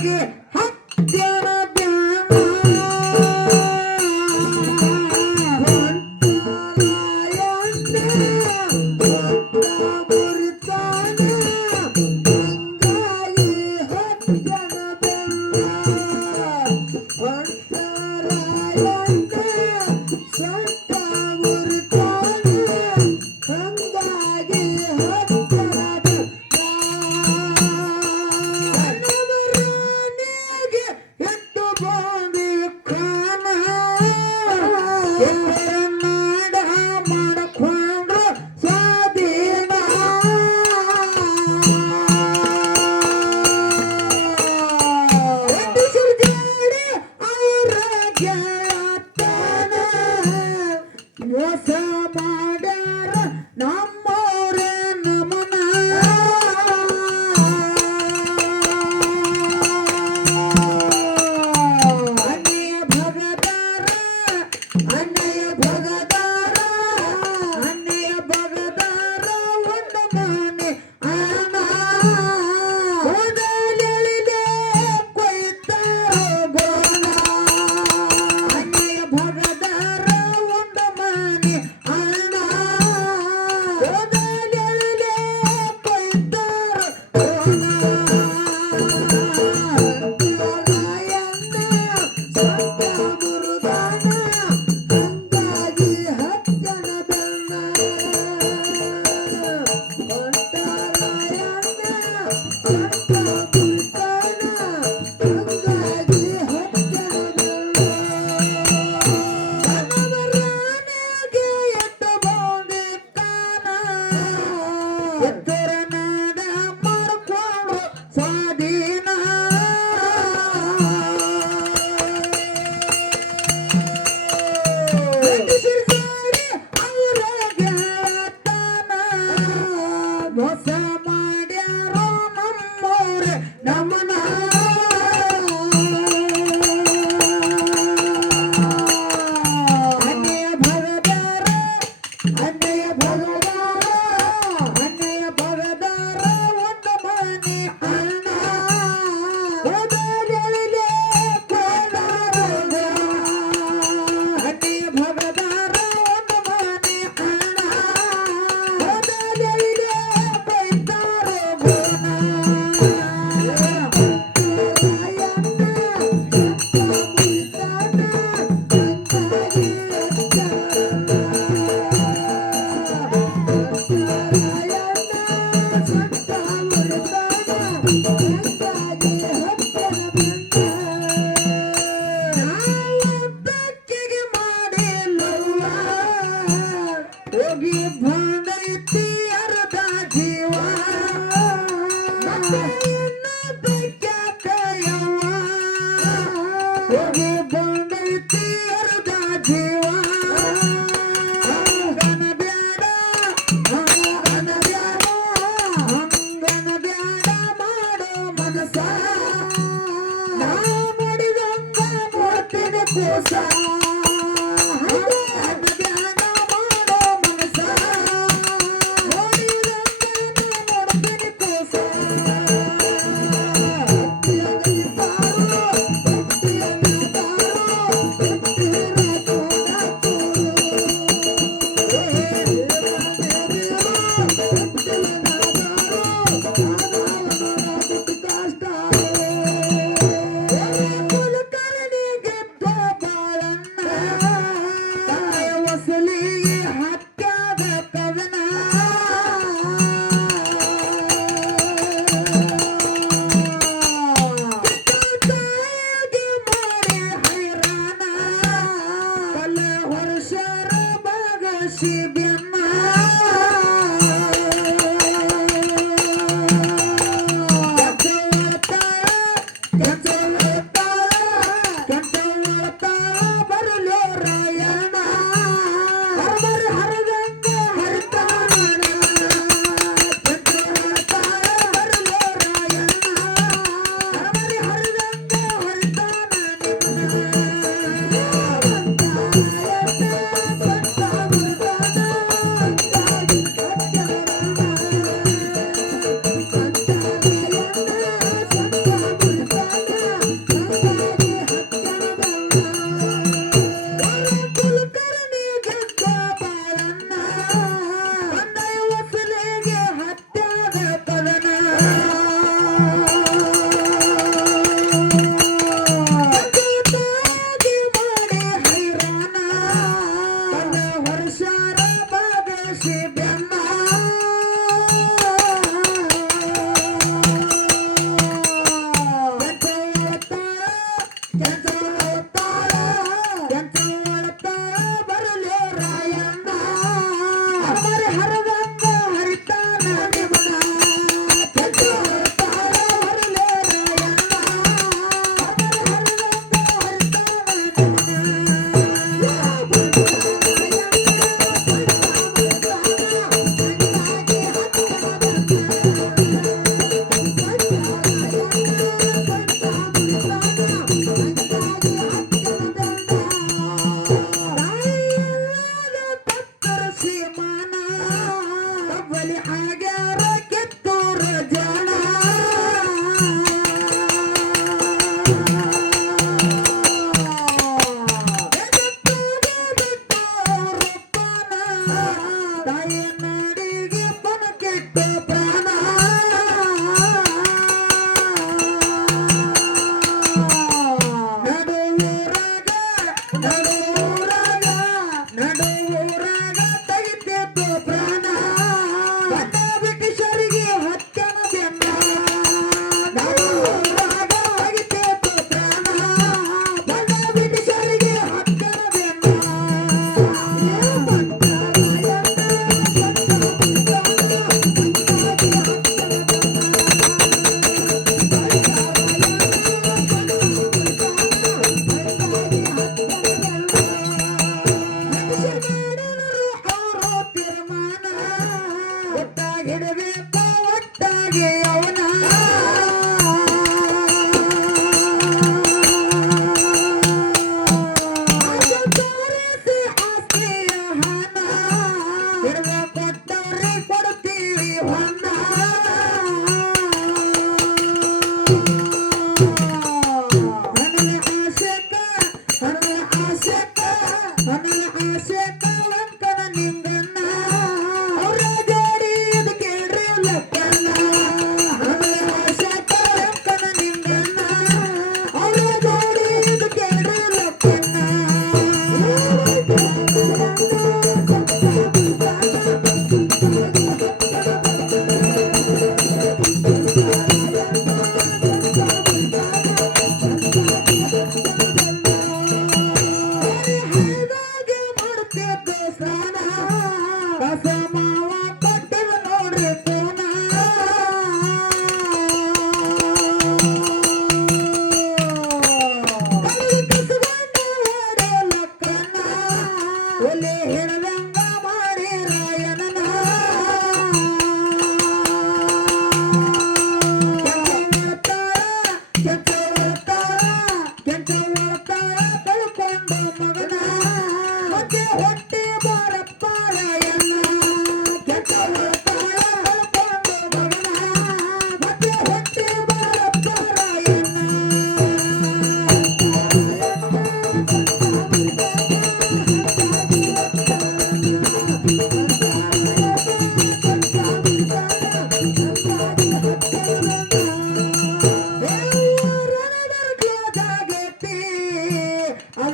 对 this out.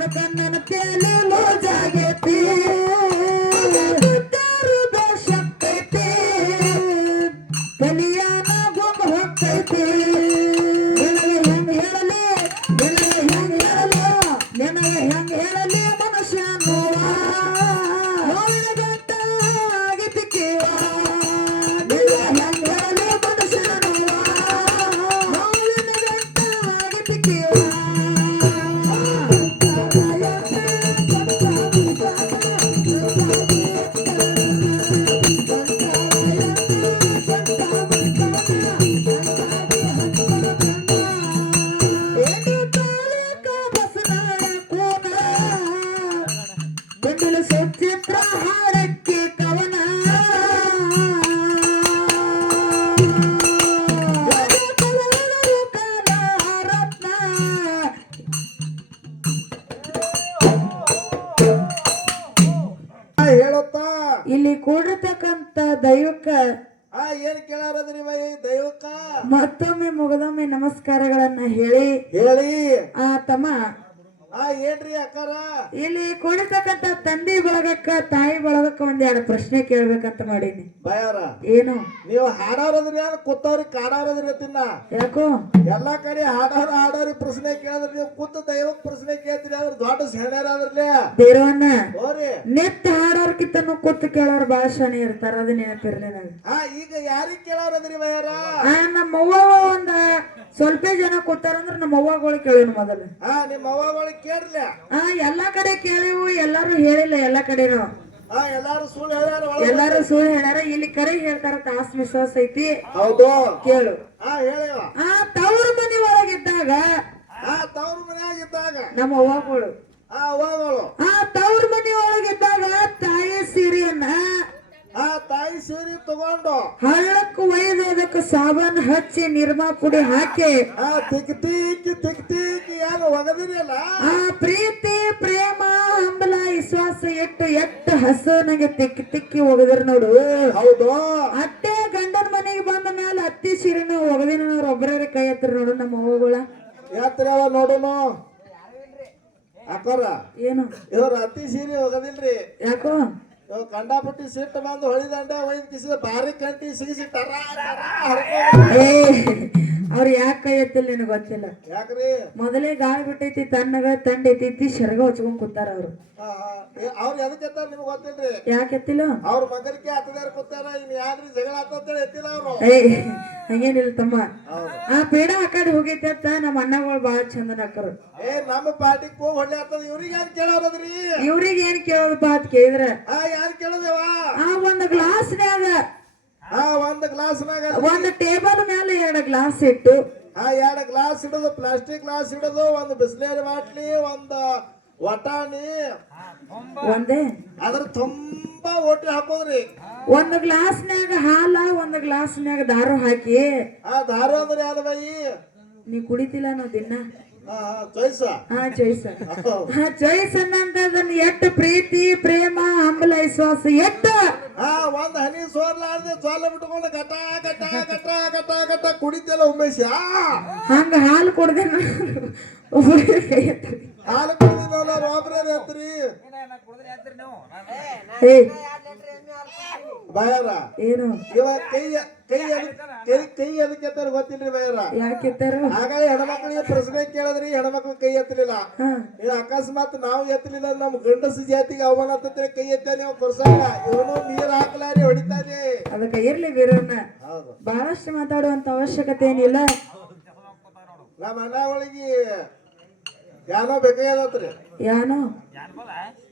ಅದಕ್ಕ ಇಲ್ಲಿ ಕೂಡಿರ್ತಕ್ಕಂತ ದೈವಕ್ಕ ಆ ಏನ್ ಕೇಳಾರದ್ರಿ ಬೈ ದೈವಕ್ಕ? ಮತ್ತೊಮ್ಮೆ ಮುಗದೊಮ್ಮೆ ನಮಸ್ಕಾರಗಳನ್ನ ಹೇಳಿ. ಹೇಳಿ. ಆ ತಮ್ಮ ಆ ಏನ್ರಿ ಅಕ್ಕಾರ? ಇಲ್ಲಿ ಕುಳಿತಕ್ಕಂತ ತಂದೆ ಬಳಗಕ್ಕ ತಾಯಿ ಬಳಗಕ್ಕ ಒಂದೆರಡು ಪ್ರಶ್ನೆ ಕೇಳ್ಬೇಕಂತ ಮಾಡೀನಿ. ಬಯಾರ ಏನು? ನೀವು ಹಾಡಾರದ್ರಿ ಏನ್ ಕೂತವ್ರಿ ಕಾಡಾರದ್ರಿ ತಿನ್ನ ಯಾಕೋ? ಎಲ್ಲಾ ಕಡೆ ಹಾಡಾರ ಹಾಡೋರಿ ಪ್ರಶ್ನೆ ಕೇಳಿದ್ರೆ ನೀವು ಕೂತ ದೈವಕ್ ಪ್ರಶ್ನೆ ಕೇಳ್ತೀರಿ ಅವ್ರ ದೊಡ್ಡ ಸೆಣ್ಯಾರಾದ್ರಲ್ಲೇ ದೇವನ್ನ ಹೋರಿ. ನೆತ್ತ ಹಾಡೋರ್ಕಿಂತನೂ ಕೂತು ಕೇಳೋರ್ ಬಹಳ ಶನಿ ಇರ್ತಾರ ಅದ ನೆನಪಿರ್ಲಿ ನನಗೆ. ಆ ಈಗ ಯಾರಿಗ್ ಕೇಳೋರದ್ರಿ ಬಯಾರ? ಆ ನಮ್ಮ ಅವ್ವ ಒಂದ ಸ್ವಲ್ಪ ಜನ ಕೂತಾರಂದ್ರ ನಮ್ಮ ಅವ್ವಗಳು ಕೇಳೋಣ ಮೊದಲು. ಆ ನಿಮ್ಮ ಅವ್ವಗಳಿಗೆ ಕೇಳ್ರಲ್ಲ ಆ ಎಲ್ಲಾ ಕಡೆ ಕೇಳಿವು ಎಲ್ಲಾರು ಹೇಳಿಲ್ಲ ಎಲ್ಲಾ ಕಡೆನು. ಆ ಎಲ್ಲಾರು ಸುಳ್ಳು ಹೇಳ್ಯಾರ ಒಳಗೆ. ಎಲ್ಲಾರು ಸುಳ್ಳು ಹೇಳ್ಯಾರ ಇಲ್ಲಿ ಕರೆ ಹೇಳ್ತಾರ ಆಸ್ ವಿಶ್ವಾಸ ಐತಿ. ಹೌದು. ಕೇಳು. ಆ ಹೇಳಿವ ಆ ತವ್ರ ಮನೆ ಒಳಗಿದ್ದಾಗ ಆ ತವ್ರ ಮನ್ಯಾಗ ಇದ್ದಾಗ. ನಮ್ಮ ಅವ್ವಗಳು. ಆ ಅವ್ವಗಳು. ಆ ತವ್ರ ಮನೆ ಒಳಗಿದ್ದಾಗ ತಾಯಿ ಸೀರೆಯನ್ನ ಆ ತಾಯಿ ಸೀರೆ ತಗೊಂಡು. ಹಳ್ಳಕ್ಕೆ ಒಯ್ದು ಅದಕ್ಕೆ ಸಾಬನ್ ಹಚ್ಚಿ ನಿರ್ಮಾ ಪುಡಿ ಹಾಕಿ. ಆ ತಿಕ್ ತಿಕ್ಕಿ ತಿಕ್ ತಿಕ್ಕಿ ಯಾರು ಒಗದಿರಲ್ಲ? ಆ ಪ್ರೀತಿ ಪ್ರೇಮ ಹಂಬಲ ವಿಶ್ವಾಸ ಇಟ್ಟು ಎಟ್ಟು ಹಸನಾಗೆ ತಿಕ್ಕಿ ತಿಕ್ಕಿ ಒಗದ್ರ ನೋಡು. ಹೌದು. ಅತ್ತೆ ಗಂಡನ ಮನೆಗೆ ಬಂದ ಮೇಲೆ ಅತ್ತಿ ಸೀರೆನ ಒಗದಿನವ್ರು ಒಬ್ಬರೇ ಕೈ ಹತ್ರ ನೋಡು ನಮ್ಮ ಅವ್ವಗಳ. ಯಾತ್ರ ಅವ ನೋಡುನು? ಅಕ್ಕಾರ ಏನು? ಇವ್ರ ಅತ್ತಿ ಸೀರೆ ಒಗದಿಲ್ರಿ. ಯಾಕೋ? ಇವ್ ಕಂಡಾಪಟ್ಟಿ ಸಿಟ್ಟು ಬಂದು ಹೊಳಿದಂಡ ಒಯ್ದು ಕಿಸಿದ ಭಾರಿ ಕಂಟಿ ಸಿಗಿಸಿ ಟರ ಟರ. ಅವ್ರು ಯಾಕೆ ಕೈ ಎತ್ತಿಲ್ಲ ನಿನಗೆ ಗೊತ್ತಿಲ್ಲ? ಯಾಕ್ರಿ? ಮೊದಲೇ ಗಾಳಿ ಬಿಟ್ಟೈತಿ ತಣ್ಣಗ ತಂಡ ಐತಿ ಶರ್ಗ ಹಚ್ಕೊಂಡ್ ಕೂತಾರ ಅವ್ರು. ಅವ್ರು ಎದಕ್ಕೆ ಎತ್ತಾರ ನಿಮ್ಗೆ ಗೊತ್ತಿಲ್ರಿ? ಯಾಕೆ ಎತ್ತಿಲ್ಲ? ಅವ್ರ ಮಗನಿಗೆ ಹತ್ತದಾರ ಕೂತಾರ ಇನ್ ಯಾರ್ರಿ ಜಗಳ ಆತಂತೇಳಿ ಎತ್ತಿಲ್ಲ ಅವ್ರು. ಏ ಹಂಗೇನಿಲ್ಲ ತಮ್ಮ. ಆ ಪೇಡ ಆ ಕಡೆ ಹೋಗೈತೆ ಅಂತ ನಮ್ಮ ಅಣ್ಣಗಳು ಬಹಳ ಚಂದನ ಹಾಕರು ಏ ನಮ್ಮ ಪಾರ್ಟಿಗೆ ಹೋಗಿ ಹೊಳ್ಳಿ ಆಗ್ತದ ಇವ್ರಿಗೆ ಯಾರು ಕೇಳೋರದ್ರಿ? ಇವ್ರಿಗೆ ಏನ್ ಕೇಳೋದಪ್ಪ ಬಾತ್ ಕೇಳಿದ್ರ? ಆ ಯಾರು ಕೇಳೋದವಾ? ಆ ಒಂದು ಗ್ಲಾಸ್ನ್ಯಾಗ ಆ ಒಂದ್ ಗ್ಲಾಸ್ನಾಗ ಒಂದು ಟೇಬಲ್ ಮೇಲೆ ಎರಡು ಗ್ಲಾಸ್ ಇಟ್ಟು. ಆ ಎರಡು ಗ್ಲಾಸ್ ಇಡೋದು ಪ್ಲಾಸ್ಟಿಕ್ ಗ್ಲಾಸ್ ಇಡೋದು ಒಂದು ಬಿಸ್ಲೇರಿ ಬಾಟ್ಲಿ ಒಂದು ವಟಾಣಿ. ಒಂದೇ? ಅದ್ರ ತುಂಬಾ ಓಟಿ ಹಾಕೋದ್ರಿ. ಒಂದು ಗ್ಲಾಸ್ನ್ಯಾಗ ಹಾಲ ಒಂದು ಗ್ಲಾಸ್ನ್ಯಾಗ ದಾರು ಹಾಕಿ. ಆ ದಾರು ಅಂದ್ರೆ ಯಾರು ಬಾಯಿ? ನೀ ಕುಡಿತಿಲ್ಲ ನಾವು ದಿನ. ಚಾಯ್ಸ ಹಾ ಚೊಯ್ಸ ಹಾ ಚೊಯ್ಸ್ ಅನ್ನಂತದನ್ನ ಎಟ್ಟು ಪ್ರೀತಿ ಪ್ರೇಮ ಹಂಬಲ ವಿಶ್ವಾಸ ಎಟ್ಟು? ಆ ಒಂದ್ ಹನಿ ಸೋರ್ಲಾರ್ದೆ ಜ್ವಾಲ ಬಿಟ್ಕೊಂಡು ಗಟ ಗಟ ಗಟ ಗಟ ಗಟ ಕುಡಿತಿಲ್ಲ ಉಮೇಶ? ಹಂಗ ಹಾಲು ಕುಡ್ದೆ ಒಬ್ಬರಿಗೆ ಕೈ ಎತ್ತರಿ ಹಾಲು ಕುಡಿದಿಲ್ಲ ಒಬ್ರೇ ಎತ್ರಿ ಬಯರ ಏನು? ಇವಾಗ ಕೈ ಕೈ ಕೈ ಕೈ ಎದಕ್ಕೆ ಗೊತ್ತಿಲ್ರಿ ಬಯರ ಯಾಕಿತ್ತಾರ ಹಾಗಾಗಿ ಹೆಣ್ಮಕ್ಳಿಗೆ ಪ್ರಶ್ನೆ ಕೇಳಿದ್ರಿ ಹೆಣ್ಮಕ್ಳು ಕೈ ಎತ್ತಲಿಲ್ಲ. ಇದು ಅಕಸ್ಮಾತ್ ನಾವು ಎತ್ತಲಿಲ್ಲ ನಮ್ಮ ಗಂಡಸ ಜಾತಿಗೆ ಅವಮಾನ ಆಗ್ತೈತೆ ಕೈ ಎತ್ತ ನೀವು ಕೊರ್ಸಾಗ ಇವನು ನೀರ್ ಹಾಕ್ಲಾರಿ ಹೊಡಿತಾನೆ ಅದಕ್ಕೆ ಇರ್ಲಿ ಬೀರಣ್ಣ ಹೌದು. ಬಹಳಷ್ಟು ಮಾತಾಡುವಂತ ಅವಶ್ಯಕತೆ ಏನಿಲ್ಲ. ನಮ್ಮ ಅಣ್ಣ ಒಳಗಿ ಯಾನೋ ಬೇಕಾಗ್ಯದತ್ರಿ? ಯಾನೋ?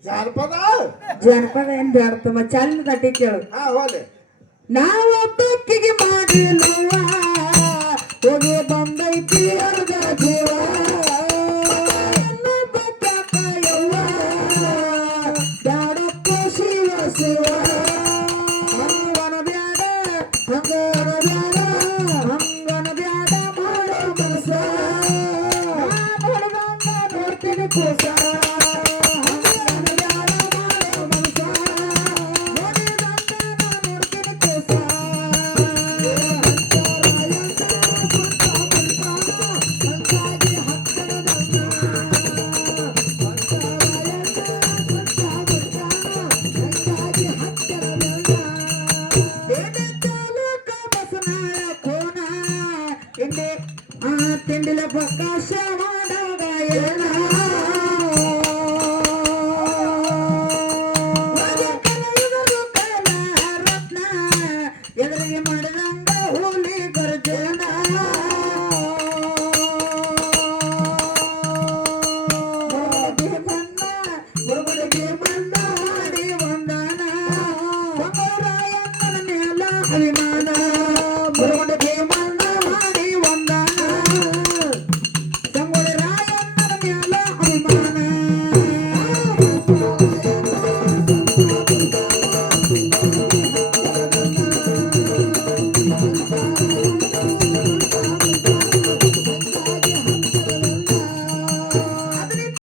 ಜಾನಪದ? ಜಾನಪದ ಏನ್ ಬೇಡತ್ತಮ್ಮ ಚಂದ ತಟ್ಟಿ ಕೇಳು. ಹಾ ಹೋಲಿ. ನಾವು ಬೆಕ್ಕಿಗೆ ಮಾಡಲುವ ಹೋಗಿ ಬಂದೈತಿ ಅರ್ಧ